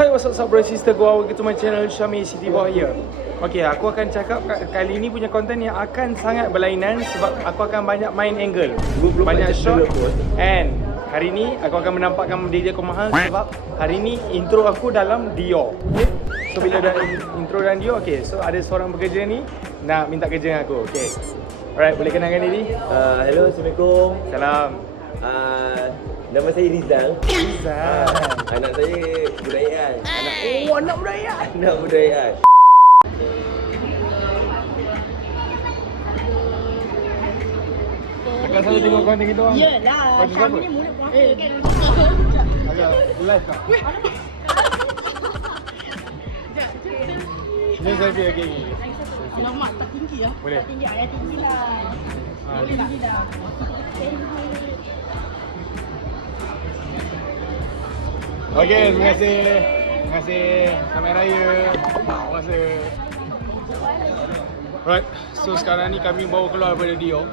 Hai, what's up bro sister, go to my channel Syami City Boy here. Okay, aku akan cakap kali ini punya konten yang akan sangat berlainan sebab aku akan banyak main angle, banyak shot, and hari ini aku akan menampakkan diri aku mahal sebab hari ini intro aku dalam Dior. Okay? So bila dah intro dalam Dior, okay, so ada seorang bekerja ni nak minta kerja dengan aku. Okay, alright, boleh kenalkan diri? Hello, Assalamualaikum. Salam. Nama saya Rizal. Rizal. Anak saya budayaan. Anak budayaan. Anak budayaan. Takkan selalu tengok konten kita orang. Yelah, Konten siapa? kami ni mulut puasa kan. Agak live kak? Ini selfie lagi. Alamak, tak tinggi lah. Boleh? Tak tinggi, ayah tinggi lah. Tinggi dah. Okey, terima kasih. Terima kasih. Selamat Raya. Puasa. Alright, so sekarang ni kami bawa keluar daripada Dior.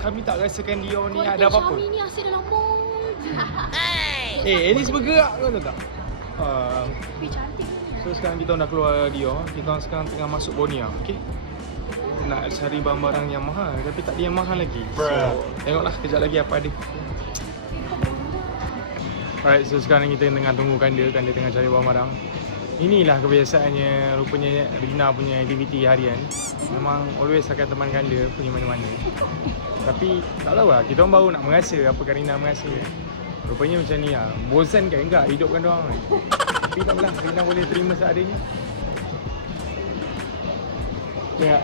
Kami tak rasakan Dior ni ada apa-apa. Syami ni asyik dalam mall je. Alice bergerak kau tahu tak? Tapi cantik. So sekarang kita dah keluar Dior. Kita orang sekarang tengah masuk Bonia, okey? Nak cari barang-barang yang mahal tapi tak ada yang mahal lagi. So, tengoklah kejap lagi apa ada. Alright, so sekarang kita tengah tunggu Kanda tengah cari barang-barang. Inilah kebiasaannya, rupanya Rina punya aktiviti harian. Memang always akan teman Kanda pergi mana-mana. Tapi tak tahu lah, kita orang baru nak merasa apakah Rina merasa. Rupanya macam ni lah, bosan kan enggak hidupkan dia orang. Tapi tak apalah, Rina boleh terima seadanya. Tengok,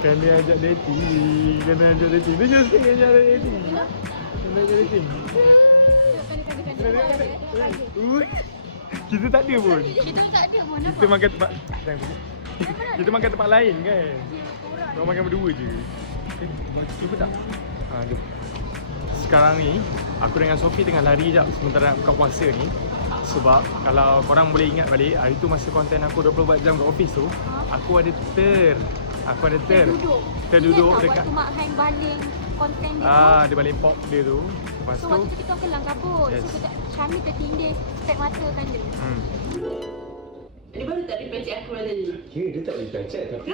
Kanda ajak dating, Kanda ajak dating. Dia just sikit ajak dating. Kanda ajak dating. Kita tak ada pun. Kita tak ada pun. Kita makan tempat kita makan tempat lain kan. Kita makan berdua je. Cuba tak? Jom. Sekarang ni aku dengan Sophie tengah lari jap sementara nak buka puasa ni. Sebab kalau korang boleh ingat balik, hari tu masa konten aku 24 jam kat office tu, aku ada terduduk dekat waktu Mak Han baling konten dia dia balik pop dia tu. Lepas So tu waktu tu kita orang kelang kabut. Yes. So Syami tertindih step mata kan dia. Ini baru tak dipecik aku tadi. Ya, dia tak boleh pencet tapi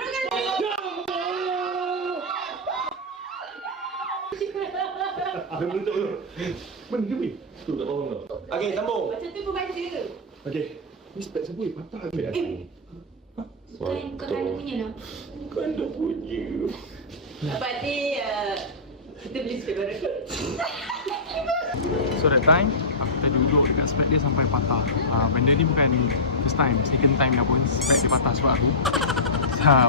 Mana dia weh? tu tak faham tau. Okey, sambung. Macam tu pun baca. Okey. Ni spek siapa weh? Patah ke aku? Bukan Kanda punya lah. Kanda punya. Abang ni, kita beli spek baru. So that time, aku terduduk dekat spek dia sampai patah. Benda ni bukan first time, second time dah pun spek dia patah sebab aku.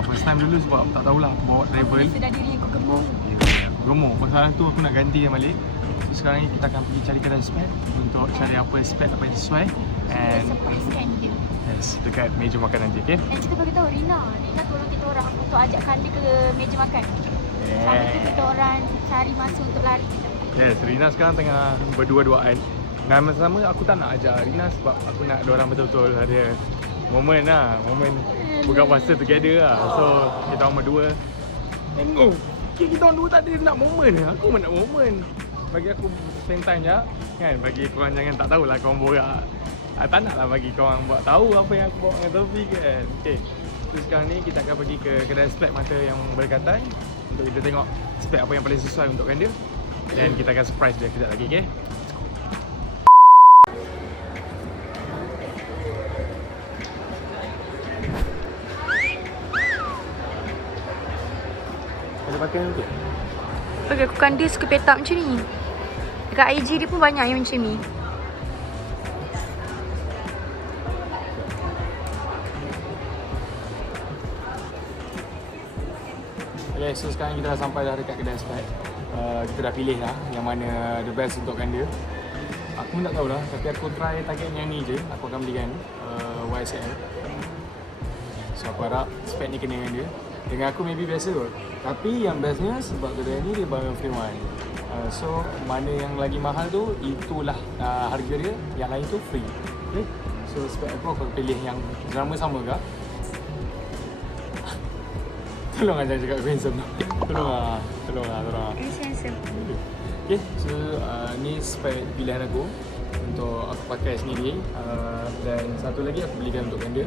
First time dulu sebab tak tahulah bawa travel. Sedar diri yang kau gemuk. Gemuk. Pasal tu aku nak ganti yang balik. So sekarang ni kita akan pergi cari kedai spek untuk cari apa spek apa yang sesuai. And Surprisekan dia. yes, dekat meja makan nanti, okay? Dan kita bagi tahu Rina tolong kita orang untuk ajak Kanda ke meja makan. Sambil tu kita orang cari masa untuk lari kita. Yes, Rina sekarang tengah berdua-duaan. Dan masa sama aku tak nak ajak Rina sebab aku nak diorang betul-betul ada moment lah. Moment buka puasa together lah. So, kita orang berdua. And kita orang dua tak ada nak moment. Aku pun nak moment. Bagi aku spend time je kan. Bagi korang jangan tak tahulah korang borak. Tak nak lah bagi korang buat tahu apa yang aku bawa dengan Sophie kan. Okay. So sekarang ni kita akan pergi ke kedai spek mata yang berdekatan untuk kita tengok spek apa yang paling sesuai untuk Kanda. Dan kita akan surprise dia kejap lagi, okay? Ada pakai yang tu? Okay, aku Kanda suka petak macam ni. Dekat IG dia pun banyak yang macam ni. Okay, so sekarang kita dah sampai dah dekat kedai spek. Kita dah pilih lah yang mana the best untuk Kanda. Aku pun tak tahulah, tapi aku try target yang ni je. Aku akan belikan YSL. So aku harap spek ni kena dengan dia. Dengan aku maybe biasa kot. Tapi yang bestnya sebab kedai ni dia barang free one. So mana yang lagi mahal tu, itulah harga dia. Yang lain tu free. Okay? So spek aku pilih yang drama sama ke? Tolong lah jangan cakap aku handsome. Tolong lah. Ini handsome. Okay, so ni spek pilihan aku untuk aku pakai sendiri. Dan satu lagi aku belikan untuk tanda.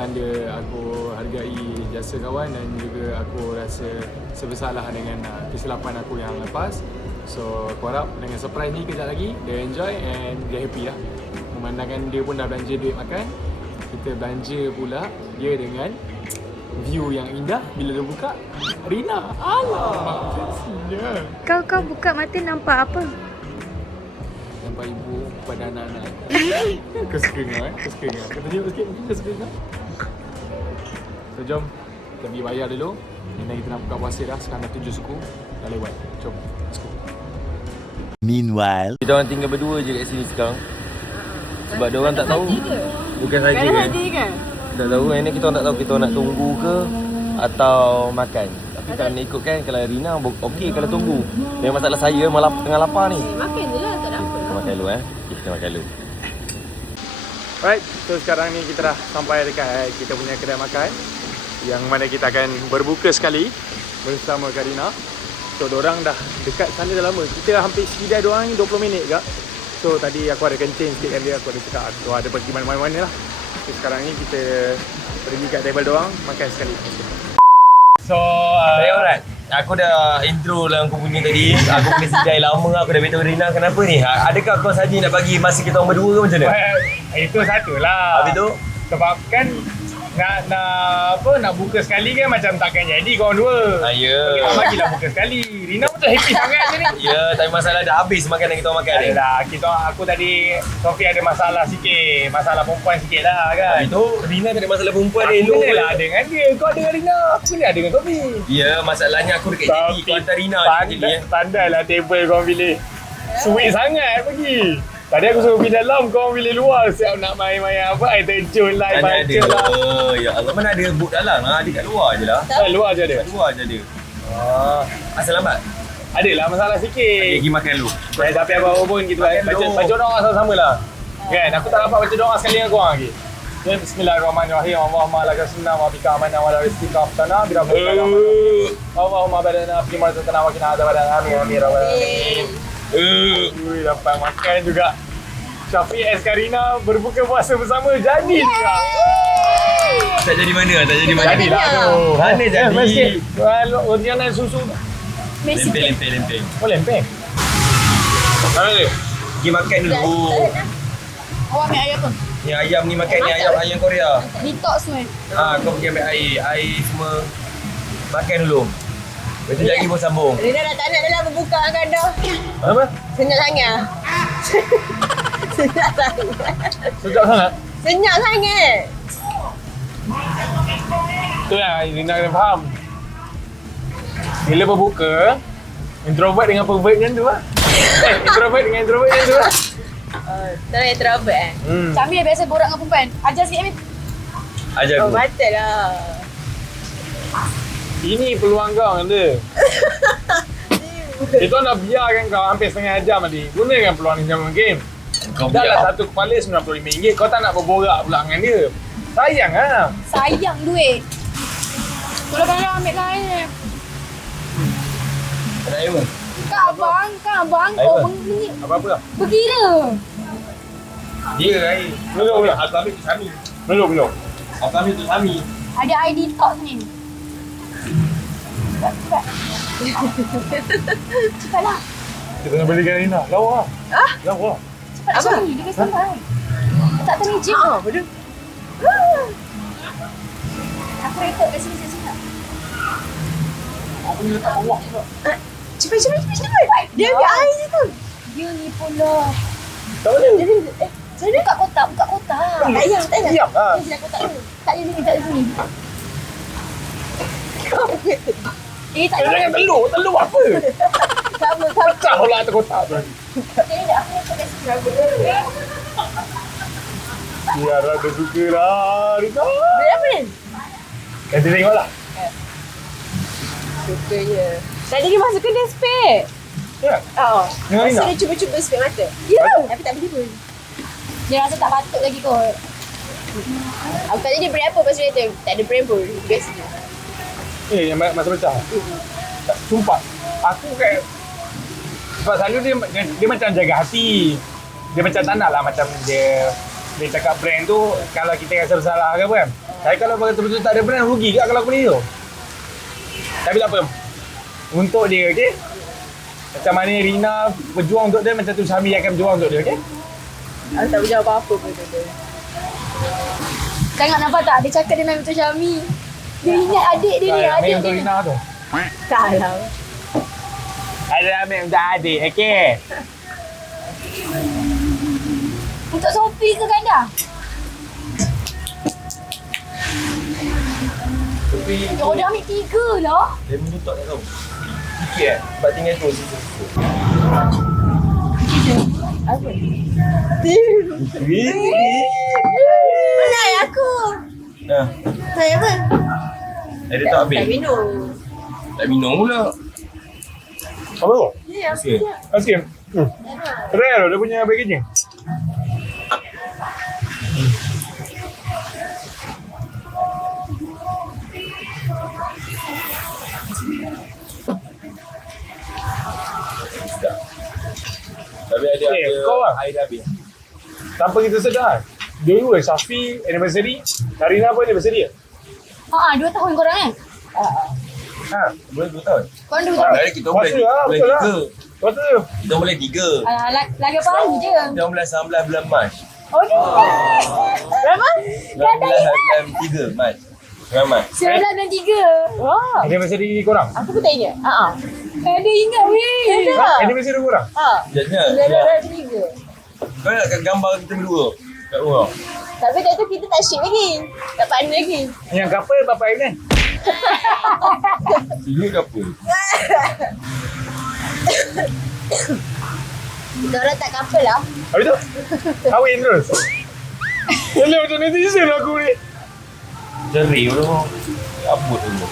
Tanda aku hargai jasa kawan dan juga aku rasa sebersalah dengan kesilapan aku yang lepas. So aku harap dengan surprise ni kejap lagi dia enjoy and dia happy lah. Memandangkan dia pun dah belanja duit makan, kita belanja pula dia dengan view yang indah. Bila dia buka, Rina, alamak kasinya. Kau buka mata nampak apa? Nampak ibu pada anak-anak. Kau suka kau Kau suka kau? Kau tunjuk sikit mungkin kau suka kau? So jom, kita pergi bayar dulu. Ini kita nak buka puasa dah, sekarang dah 7 suku. Dah lewat, jom, let's go. Meanwhile, kita orang tinggal berdua je kat sini sekarang. Sebab dia orang tak tahu. Bukan saja kan. Tak tahu ini kita orang tak tahu kita orang nak tunggu ke atau makan. Tapi kalau nak ikut kan, kalau Rina okey kalau tunggu. Yang masalah saya malah tengah lapar ni. Makan je lah, tak ada apa. Kita makan dulu kita makan dulu. Alright, so sekarang ni kita dah sampai dekat kita punya kedai makan yang mana kita akan berbuka sekali bersama Karina. So diorang dah dekat sana dah lama. Kita hampir sidai diorang ni 20 minit ke. So tadi aku ada kencing sikit dengan dia, aku ada cakap aku ada pergi mana-mana lah. So sekarang ni kita pergi kat table diorang makan sekali. So Alright. Aku dah intro lah aku punya tadi. Aku punya sidai lama aku dah beritahu Rina kenapa ni. Adakah kau saja nak bagi masa kita orang berdua ke macam mana? itu satulah. Habis tu sebab kan nak buka sekali kan macam takkan jadi korang dua. ya. Kita bagilah buka sekali. Rina pun tak happy sangat je ni. Ya, tapi masalah dah habis makanan kita orang makan ni. Adalah, aku tadi Sofi ada masalah sikit. Masalah perempuan sikit lah kan. Itu Rina tak ada masalah perempuan ni. Aku kena lah dengan dia. Kau ada dengan Rina. Aku kena ada dengan Sofi. Ya, masalahnya aku dekat JD. Kau hantar Rina dekat JD. Pandailah table korang pilih. Sweet sangat pergi. Tadi aku suruh pergi dalam, korang pilih luar. Siap nak main-main apa, air terjun lah, air Mana baca lah. ada. Ya Allah, mana ada boot dalam lah. Dia kat luar je lah. Luar je ada. Kat luar je ada. Asal lambat? Adalah masalah sikit. Pergi makan dulu. Tapi apa pun kita baca doa sama-sama lah. Kan, aku tak dapat baca doa sekali dengan korang lagi. Okay, bismillahirrahmanirrahim. Allahumma laka sunnah wa bika amanah wa la rizqika aftana. Allahumma badana fi marzatana wa kina azabadan. Amin, amin, rabbal alamin. Ui, dapat makan juga. Syafiq S. Karina berbuka puasa bersama. Jadi juga. Tak jadi mana? Tak jadi mana? Jadilah tu. Mana jadi? Mesti. Roti canai susu. Lempeng. Oh, lempeng. Mana dia? Pergi makan dulu. Awak ambil air apa? Ni ayam ni makan ni ayam Korea. Detox semua. Kau pergi ambil air semua. Makan dulu. Lepas tu lagi pun sambung. Rina dah tak nak dah lah berbuka makan dah. Apa? Senyap sangat. Senyap sangat. Sejak sangat. Senyap sangat. Tu lah, Rina kena faham. Bila berbuka, introvert dengan pervert macam tu lah. Introvert dengan introvert macam tu lah. Tak nak introvert Kami biasa borak dengan perempuan. Ajar sikit Amin. Ajar Oh, aku. betul lah. Ini peluang kau kan dia. Itu nak biarkan kau hampir setengah jam tadi. Gunakan peluang ni dalam game. Kau Dah lah biar. satu kepala RM95. Kau tak nak berborak pula dengan dia. Sayang lah. Sayang duit. Kalau ambil lain. Tak ada air pun. Kak abang Air kau apa? Apa-apa lah. berkira. Dia air. Belum. Aku ambil tu Sami. Belum. Aku ambil tu Sami. Ada ID detox ni. Cepat. Cepatlah. Kita kena belikan Rina. Lawa lah. Lawa. Cepat cari. Dia kasi sampai. Tak tahu meja. Betul. Aku rekod kat sini sekejap. Aku ni letak bawah pula. Cepat. Dia ambil air je tu. Dia ni pula. Tak boleh. Buka kotak. Tak payah. Diam lah. Dia sila kotak tu. Tak ada sini, tak ada sini. Tak ada. Jangan telur apa? Sama. Pecah pula atas kotak tu. Dia dah aku rekod kat sini. Biar ada suka lah Rina. Beli apa ni? Nanti tengok lah. Sukanya. Tadi dia masuk ke dia spek. Ya. Dengan Rina. Masa dia cuba-cuba spek mata. Ya. Tapi tak beli pun. Dia rasa tak patut lagi kot. Aku tanya dia brand apa, lepas tu dia kata tak ada brand pun. Biasa je. Yang masa pecah. Sumpah. Aku kayak sebab selalu dia macam jaga hati. dia macam tak nak lah macam dia cakap brand tu kalau kita rasa bersalah ke apa kan. Tapi kalau betul-betul tak ada brand, rugi ke kalau aku beli tu. Tapi tak apa. Untuk dia, okey? Macam mana Rina berjuang untuk dia, macam tu Syami akan berjuang untuk dia, okey? Aku tak berjawab apa-apa pun tu. Tengok nampak tak? Dia cakap dia main betul Syami. Dia ingat adik dia ni, Main adik untuk dia. Rina tu. Tak lah. Ada ambil untuk adik, okey? Untuk Sophie ke Kanda? Tapi Oh, dia ambil 3 lah. lemon tu tak tahu. Sikit sebab tinggal tu sisa. Apa? Mana ayah aku? Nah, Saya apa? dia tak habis. Tak minum. Tak minum pula. Apa tu? Ya, Sikit. Aiskrim. Rare dia punya packaging. Tapi ada kau lah. air dah habis. Tanpa kita sedar. Dulu Syafi anniversary, Karina pun anniversary ya? 2 tahun korang kan? Ha. Boleh 2 tahun. Korang 2 tahun. Jadi kita boleh Puasa lah, boleh betul lah. 3. Lepas tu. Kita boleh 3. Lagi apa hari je? 19 bulan Mac. Oh, ni. Berapa? 19 bulan 3 Mac. Ramai. 9 dan 3. Wah. Anniversary korang? Aku pun tak ingat. Ada ingat weh. Ha? Anniversary korang? Jadinya. Dah 3. Kau nak gambar kita berdua kat rumah. Tapi dah tu kita tak ship lagi. Tak partner lagi. Yang couple Papa Aiman. Ini ke apa? Kita orang tak couple lah. Habis tu? Kahwin terus? Yalah macam netizen aku ni. Jeri pula. Abut dulu.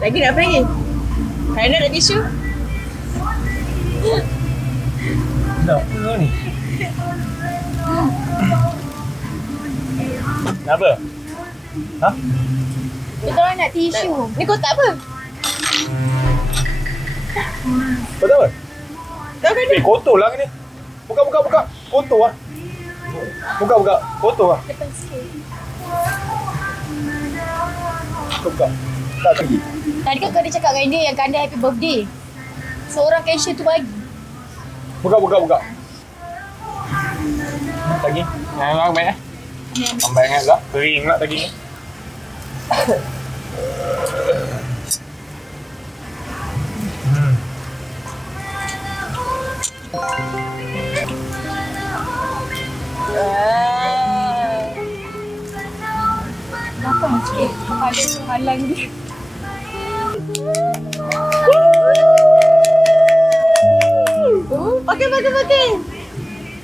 Lagi nak apa lagi? Karina nak tisu? Nak apa ni? Kenapa? Ha? Kita orang nak tisu. Ni kotak apa? Kau tahu? Kau kan Eh, kotor lah ni. Buka. Kotor lah. Buka. Kotor lah. Depan sikit. Buka. Tak lagi. Tadi kan kau ada cakap dengan dia yang Kanda happy birthday. Seorang cashier tu bagi. Buka. Lagi. Yang ambil eh. Ambil ingat tak? Kering tak lagi ni. Kenapa sikit kepala tu halang dia. Pakai.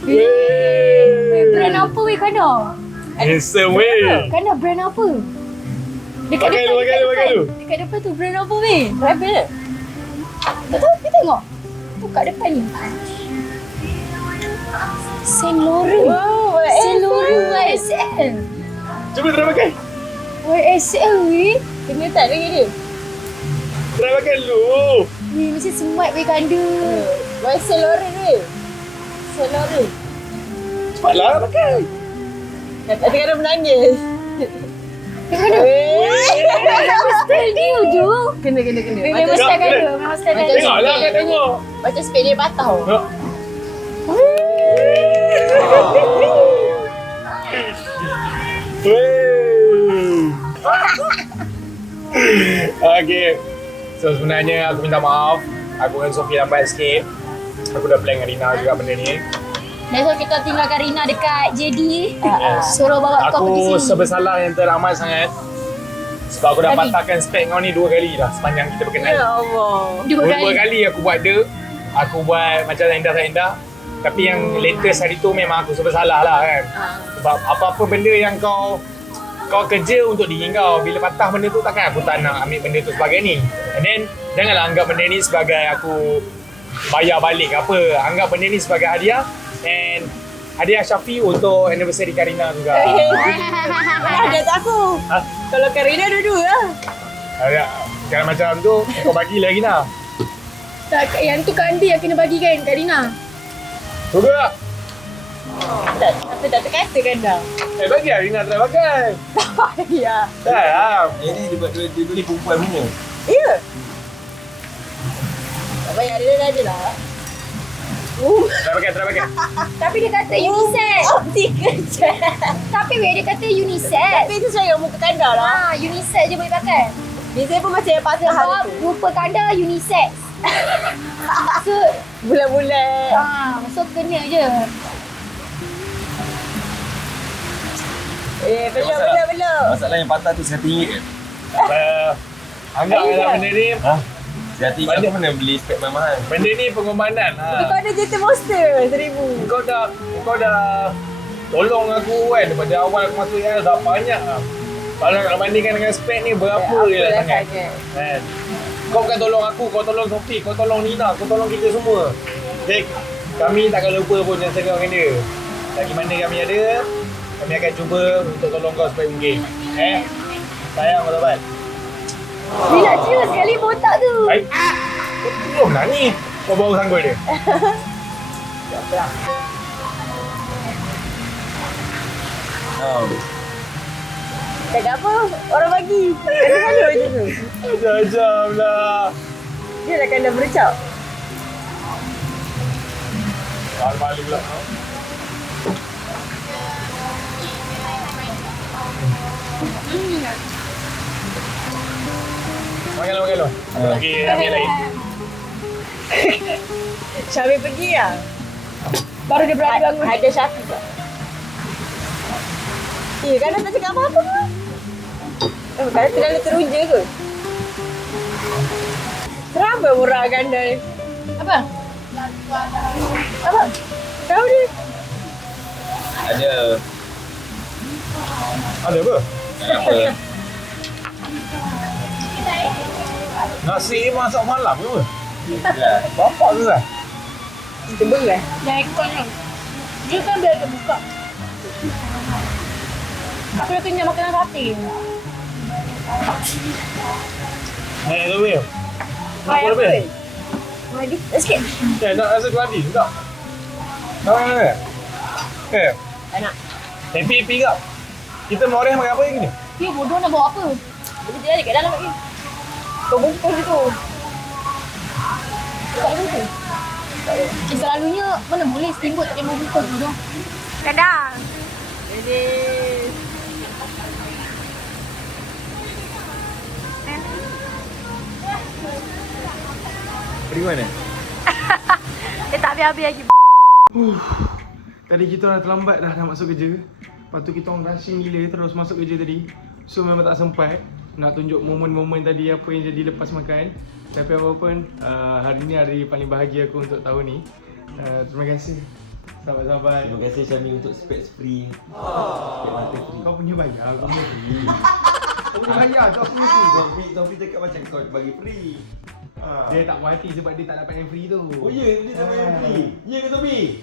Weh, brand apa weh Kanda? Handsome weh. Kanda brand apa? Dekat Pakai depan, lu. Dekat depan tu brand apa weh? Berapa? Tak tahu, kita tengok. Tu kat depan ni. Saint Laurent. Oh, Saint Laurent YSL. Cuba try pakai. YSL weh. Kena tak lagi dia? Try pakai dulu. Weh, macam smart weh Kanda. Why Saint Laurent weh? Saint Laurent. Cepatlah pakai. Nanti kadang menangis. Kanda. Memang style dia je. Kena. Memang style Kanda. Memang style Kanda. Tengoklah kau tengok. Macam seped dia patah. Tengok. Okay. So sebenarnya aku minta maaf. Aku dengan Sophie lambat sikit. Aku dah plan dengan Rina juga benda ni. That's why kita tinggalkan Rina dekat JD. Suruh bawa kau pergi Aku sini. sebersalah yang teramat sangat. Sebab aku dah Kali. patahkan spek kau ni 2 kali dah sepanjang kita berkenal. Ya Allah. Dua Dua kali aku buat dia. Aku buat macam rendah-rendah. Tapi yang latest hari tu memang aku sebersalah lah kan. Sebab apa-apa benda yang kau kerja untuk diri kau. Bila patah benda tu takkan aku tak nak ambil benda tu sebagai ni. And then janganlah anggap benda ni sebagai aku bayar balik ke apa. Anggap benda ni sebagai hadiah. And hadiah Syafi untuk anniversary Karina juga. Ada tak aku? Ha? Kalau Karina dua-dua lah. Jangan macam tu kau bagi lagi lah. Tak, yang tu Kandi yang kena bagi kan Kak Rina. Suka tak? Tak, tapi tak terkata kan dah. Bagi lah Rina try makan. Ya. Tak lah. Ini dia buat dua ni perempuan punya. Ya. Tak payah, dia dah ada lah. Try makan. Tapi dia kata unisex. Tiga je. Tapi weh dia kata unisex. Tapi itu saya muka Kanda lah. Unisex je boleh pakai. Biasanya pun macam yang pasal hal Sebab tu. rupa kanda unisex. So, Bulan-bulan. so kena je. Belum. Masalah yang patah tu RM100 kan? Anggap lah benda ni. Ha? RM100 aku mana beli spek mahal. Benda ni pengorbanan. Tapi kau ada jatuh monster 1,000. Kau dah tolong aku kan daripada awal aku masuk IELTS dah banyak lah. Kalau nak bandingkan dengan spek ni berapa je lah sangat. Kan? Kau bukan tolong aku, kau tolong Sophie, kau tolong Nina, kau tolong kita semua. Okay, kami takkan lupa pun jasa kau dengan dia. Lagi mana kami ada, kami akan cuba untuk tolong kau sebaik mungkin. Sayang kau dapat. Bila cium sekali botak tu. Baik. Kau belum lah ni. Kau baru sanggul dia. Tak apa, orang bagi. Ada je tu. Jam lah. Dia dah kena berucap. Malu pula. Makan lah. Okey, kami lain. Syamil pergi lah. Baru dia berani bangun. Ada Syafiq tak? Kadang tak cakap apa-apa pun. Kadang terlalu teruja ke? Kenapa murah ganda ni? Apa? Tahu dia? Ada. Ada apa? Apa? Nasi ni masak malam ke apa? Itulah. Bapak tu lah. Kita berat. Dah ikut ni. Dia kan biar dia buka. Aku dah kenyang makanan sate. Tu Mim. Baik Apa lebih? Lagi sikit. Nak rasa keladi tak? Tak. Tak nak. Happy tak? Kita Moreh makan apa lagi ni? Dia bodoh nak bawa apa? Tapi dia ada kat dalam lagi. Kau bungkus tu. Tak ada. Selalunya mana boleh steamboat tak mau buka bodoh. Kadang. Jadi Pergi mana? Dia tak habis-habis lagi. Tadi kita dah terlambat dah nak masuk kerja. Lepas tu kita orang rushing gila terus masuk kerja tadi. So memang tak sempat nak tunjuk momen-momen tadi apa yang jadi lepas makan. Tapi apapun, hari ni hari paling bahagia aku untuk tahun ni. Terima kasih sahabat-sahabat. Terima kasih Syamil untuk specs free. Spek mata free. Kau punya bayar, kau punya free. Kau punya bayar, kau punya free. Sophie cakap macam kau bagi free. Dia tak puas hati sebab dia tak dapat yang free tu. Oh ya, dia tak bagi free. Ya ke Sophie?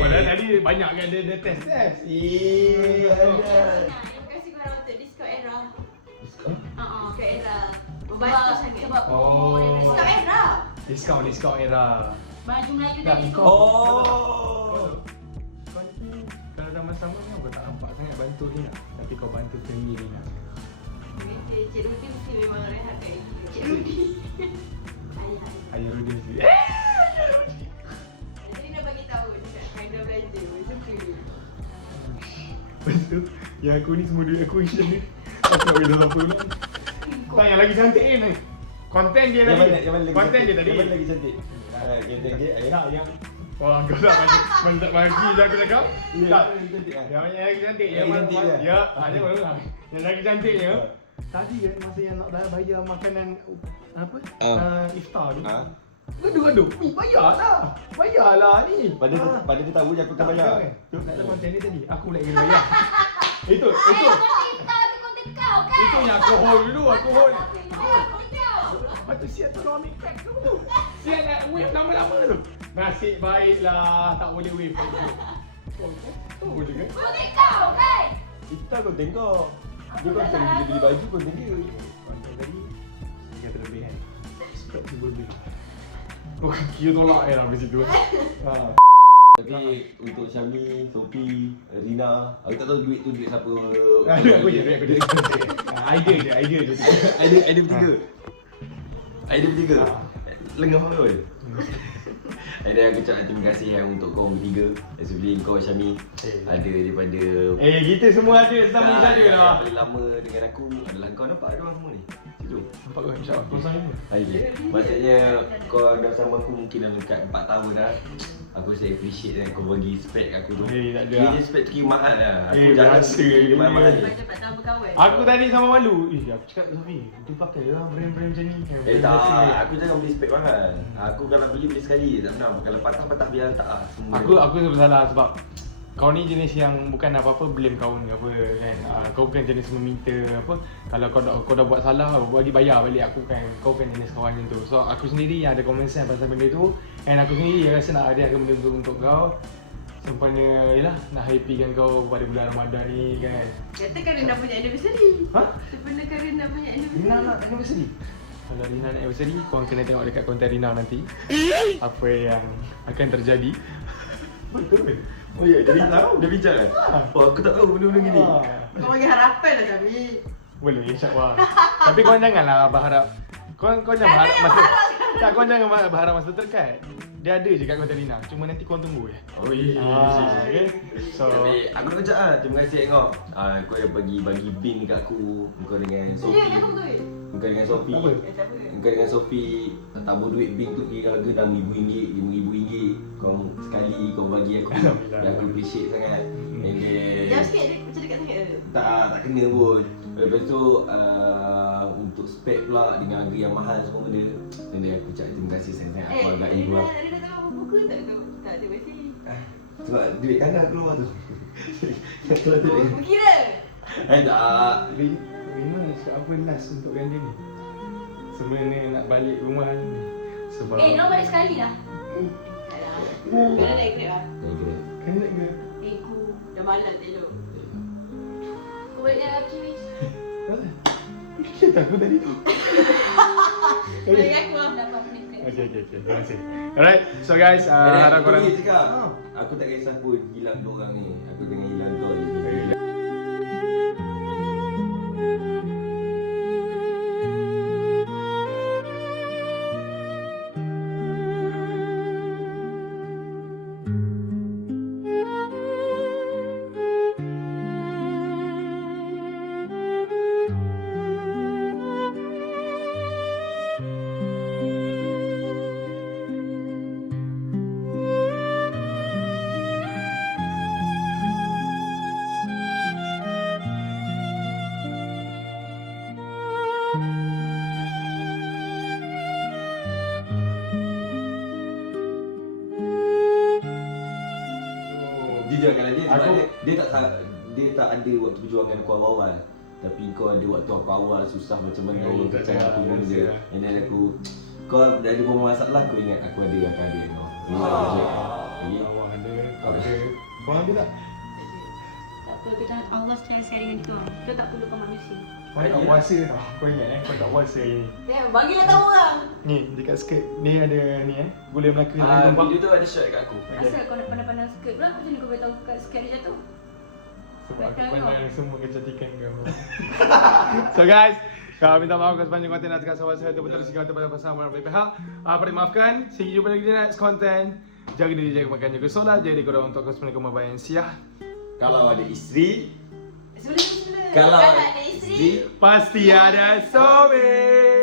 Padahal tadi banyak kan dia test. Ada. Terima kasih korang untuk Discord Era. Discord Era. Membantu sangat. Sebab Discord Era. Diskaun era. Baju Melayu tadi. Oh. Kalau sama-sama kan kau tak nampak sangat bantu Rina. Tapi kau bantu sendiri Rina. Cik Rudi mesti memang rehat kat Cik Rudi. Ayah Rudi mesti. Jadi nak bagi tahu dekat Kanda belanja. Suka. Lepas tu, yang aku ni semua duit aku Ishan ni. Aku nak bagi dalam phone. Tak, yang lagi cantik ni. Konten dia Yang lagi. mana? Yang mana lagi? Konten dia tadi. Yang mana lagi cantik? Yang cantik. Tak, yang wah, kau tak bagi. Mana tak bagi je aku cakap. Ya, Tak. yang cantik. Yang lagi cantik. Yang mana- cantik dia? Ya, ada baru lah. Yang lagi cantiknya. Tadi kan masa yang nak bayar makanan apa? Iftar tu. Gaduh-gaduh. Bayarlah. Bayarlah ni. Pada dia tahu je aku akan bayar. Tak ada konten ni tadi. Aku lagi kena bayar. Itu. Kita tu konten kau kan? Itu yang aku hold dulu. Aku hold. Konten kau. Lepas tu siap tolong ambil crack tu. Siap nak wave lama-lama tu. Nasib baiklah. Tak boleh wave. Oh, je kan? Konten kau kan? Kita kau tengok. Dia kau cari beli baju kau tengok. Konten tadi. Dia terlebih kan? boleh. Bukan kira tolak Era kat situ. Tapi untuk Syami, Sophie, Rina, aku tak tahu duit tu duit siapa. Aku je. Idea je. Idea bertiga. Idea bertiga. Lengah pun. Dan aku cakap terima kasih untuk kau bertiga. Especially kau Syami. Ada daripada Kita semua ada sama yang saja lah. paling lama dengan aku adalah kau. Nampak ada orang semua ni? Situ. Nampak kau insya-Allah kau sayang. Maksudnya kau dah sama aku mungkin dah dekat 4 tahun dah. Aku rasa appreciate kan kau bagi spek aku tu. Tak ada. Dia spek tu kira mahal lah. Aku jarang biasa beli je. mahal-mahal ni. Macam 4 tahun berkawan. Aku tadi sama malu. Aku cakap Sofi, dia pakai lah brand-brand macam ni. Tak, aku jangan beli spek mahal. Aku kalau beli sekali je tak pernah. Kalau patah-patah biar tak lah. Aku bersalah sebab kau ni jenis yang bukan apa-apa blame kawan ke apa kan. Kau bukan jenis meminta apa. Kalau kau dah buat salah, bagi bayar balik. Kau kan jenis kawan macam tu. So aku sendiri yang ada common sense pasal benda tu. And aku sendiri rasa nak hadiahkan benda tu untuk kau. Sempena yalah nak happykan kau pada bulan Ramadan ni kan. Katakan Rina punya anniversary. Ha? Sebenarnya Rina punya anniversary. Rina nak anniversary. Kalau Rina nak anniversary, korang kena tengok dekat konten Rina nanti. Apa yang akan terjadi. Betul. Oh ya, dah bincang kan? Oh, aku tak tahu benda-benda gini. Kau bagi harapan lah Syami. Boleh, insyaAllah. Tapi korang janganlah berharap. Korang jangan berharap masa... Tak, korang jangan berharap masa terdekat. Dia ada je kat konten Rina. Cuma nanti korang tunggu je. Oh iya. Okay. So... Tapi aku nak kejap lah. Terima kasih kau. Kau yang bagi bin kat aku. Kau dengan Sophie. Kau dengan Sophie. Kau dengan Sophie tabur duit bin tu kira harga RM6,000, RM5,000. Kau sekali kau bagi aku. Dan aku appreciate sangat. And then Jauh sikit, macam dekat sangat ke? tak kena pun. Lepas tu untuk spek pula dengan harga yang mahal semua benda. Dan dia aku cakap terima kasih sangat-sangat aku agak ibu lah. Rina tengok buku tak tu? Tak ada bersih. Sebab duit kanda keluar tu. Keluar tu duit. Berkira? Tak. Rina cakap apa last untuk ganja ni? Sebenarnya nak balik rumah ni. Sebab... Nak balik sekali lah. Tak lah. Bila naik grab lah? Kan nak ke? Aku dah malam tak elok. Kau balik dengan lelaki weh. Kita aku tadi tu. Bagi aku lah. Dah apa ni kat. Okay. Terima kasih. Alright, so guys, harap korang... Aku tak kisah pun hilang dua orang ni. Aku tengah hilang kau je. Jujur kalau dia sebab dia tak ada waktu perjuangan aku awal-awal. Tapi kau ada waktu aku awal susah macam mana Oh, kau tak cakap aku ada, benda. lah. And then aku kau dah ada beberapa masalah aku ingat aku ada akan ada kau. Lagi Awak ada, kau ada. Korang ada tak? Tak apa, kita Allah selesai dengan kita. Kita tak perlukan manusia. Kau tak puasa tau. Kau ingat kau tak puasa hari ni. Bagilah tahu orang. Ni, dekat skirt ni ada ni Gula Melaka dengan tumpang. video tu ada shot kat aku. Asal kau nak pandang-pandang skirt pula? Macam mana kau boleh tahu kat skirt dia jatuh? Sebab aku pandang semua kecantikan kau. So guys, kau minta maaf kepada sepanjang konten dan segala sahabat saya betul sikap pada pasangan beberapa pihak. Apa dimaafkan? See you jumpa lagi di next content. Jaga diri, jaga makan, jaga solat. Jadi korang untuk kau sebenarnya kau membayang siah. Kalau ada isteri, Sebelah. kalau ada isteri Pasti ada sobe.